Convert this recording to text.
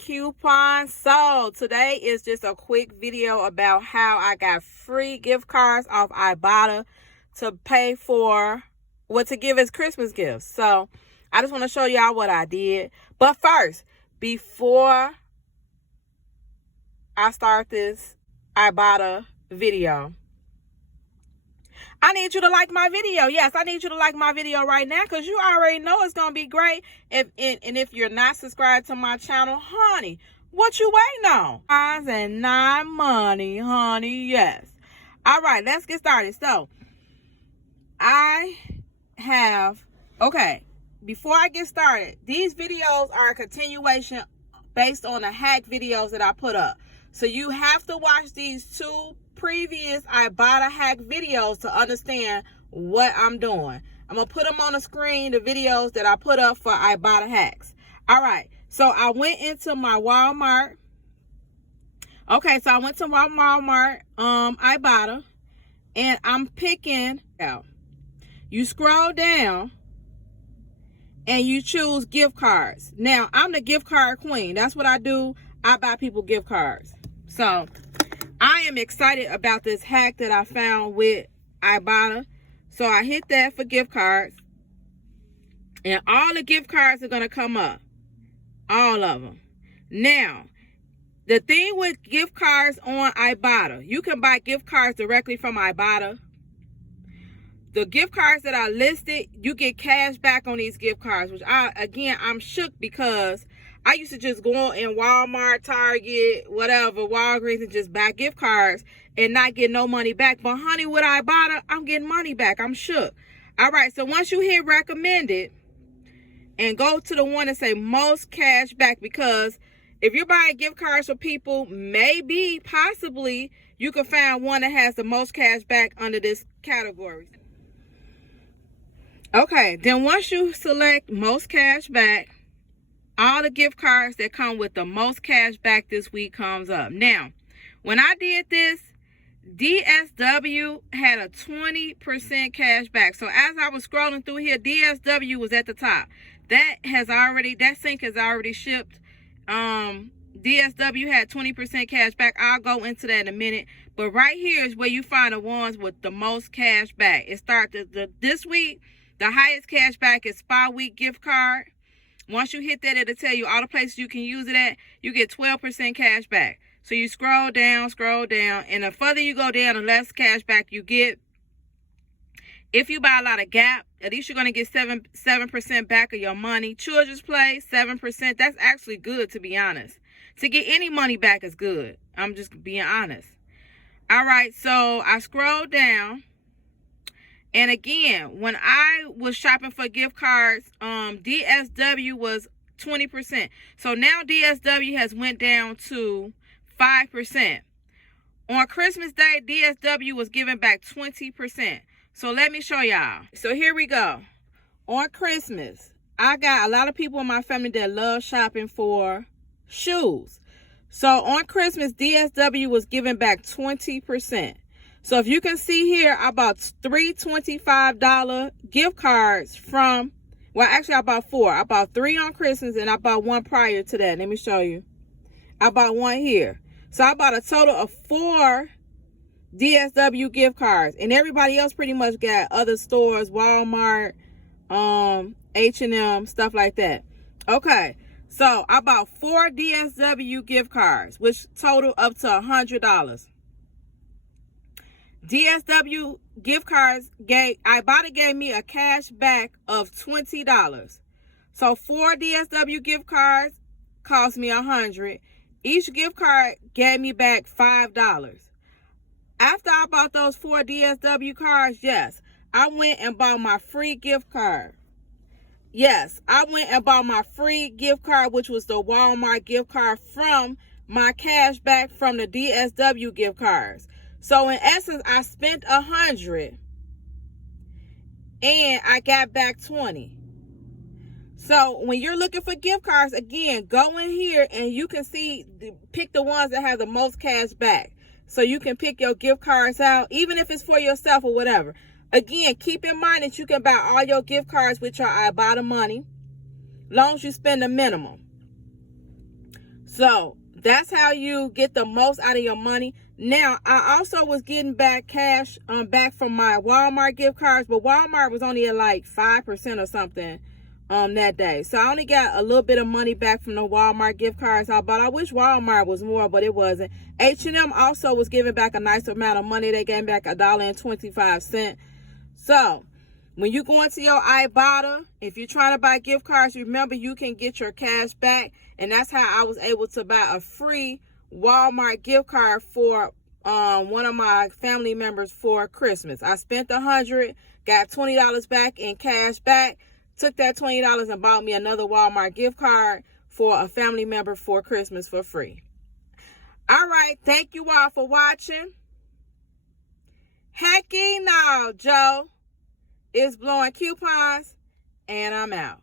coupons. So today is just a quick video about how I got free gift cards off Ibotta to pay for what to give as Christmas gifts. So I just want to show y'all what I did. But first, before I start this Ibotta video, I need you to like my video. Yes, I need you to like my video right now because you already know it's going to be great. And if you're not subscribed to my channel, honey, what you waiting on? Eyes and not money, honey, yes. All right, let's get started. So, before I get started, these videos are a continuation based on the hack videos that I put up. So you have to watch these two previous Ibotta hack videos to understand what I'm doing. I'm going to put them on the screen, the videos that I put up for Ibotta hacks. All right. So I went into my Walmart. Okay. So I went to my Walmart, Ibotta, and I'm picking out. You scroll down and you choose gift cards. Now, I'm the gift card queen. That's what I do. I buy people gift cards. So I am excited about this hack that I found with Ibotta. So I hit that for gift cards. And all the gift cards are going to come up. All of them. Now, the thing with gift cards on Ibotta, you can buy gift cards directly from Ibotta. The gift cards that I listed, you get cash back on these gift cards, which I'm shook because I used to just go in Walmart, Target, whatever, Walgreens, and just buy gift cards and not get no money back. But honey, with Ibotta, I'm getting money back. I'm shook. All right, so once you hit recommended and go to the one that say most cash back, because if you're buying gift cards for people, maybe, possibly, you can find one that has the most cash back under this category. Okay, then once you select most cash back, all the gift cards that come with the most cash back this week comes up. Now, when I did this, DSW had a 20% cash back. So as I was scrolling through here, DSW was at the top. That sync has already shipped. DSW had 20% cash back. I'll go into that in a minute. But right here is where you find the ones with the most cash back. It starts this week. The highest cash back is Spa Week gift card. Once you hit that, it'll tell you all the places you can use it at. You get 12% cash back. So you scroll down, and the further you go down, the less cash back you get. If you buy a lot of Gap, at least you're going to get 7% back of your money. Children's Play, 7%. That's actually good, to be honest. To get any money back is good. I'm just being honest. All right, so I scrolled down. And again, when I was shopping for gift cards, DSW was 20%. So now DSW has went down to 5%. On Christmas Day, DSW was giving back 20%. So let me show y'all. So here we go. On Christmas, I got a lot of people in my family that love shopping for shoes. So on Christmas, DSW was giving back 20%. So if you can see here, I bought 3 $25 gift cards from, well, actually I bought 4. I bought 3 on Christmas and I bought 1 prior to that. Let me show you. I bought 1 here. So I bought a total of 4 DSW gift cards. And everybody else pretty much got other stores, Walmart, H&M, stuff like that. Okay. So I bought 4 DSW gift cards, which total up to $100. DSW gift cards Ibotta gave me a cash back of $20. So 4 DSW gift cards cost me $100. Each gift card gave me back $5. After I bought those 4 DSW cards, yes, I went and bought my free gift card. Yes, I went and bought my free gift card, which was the Walmart gift card from my cash back from the DSW gift cards. So in essence, I spent $100 and I got back 20. So when you're looking for gift cards, again, go in here and you can see, pick the ones that have the most cash back. So you can pick your gift cards out, even if it's for yourself or whatever. Again, keep in mind that you can buy all your gift cards with your Ibotta money, long as you spend the minimum. So that's how you get the most out of your money. Now, I also was getting back cash back from my Walmart gift cards, but Walmart was only at like 5% or something that day. So I only got a little bit of money back from the Walmart gift cards I bought. I wish Walmart was more, but it wasn't. H&M also was giving back a nice amount of money. They gave back $1.25. So when you go into your Ibotta, if you're trying to buy gift cards, remember you can get your cash back. And that's how I was able to buy a free Walmart gift card for one of my family members for Christmas. I spent $100, got $20 back in cash back, took that $20 and bought me another Walmart gift card for a family member for Christmas for free. All right, thank you all for watching. Hecky now, Joe is blowing coupons, and I'm out.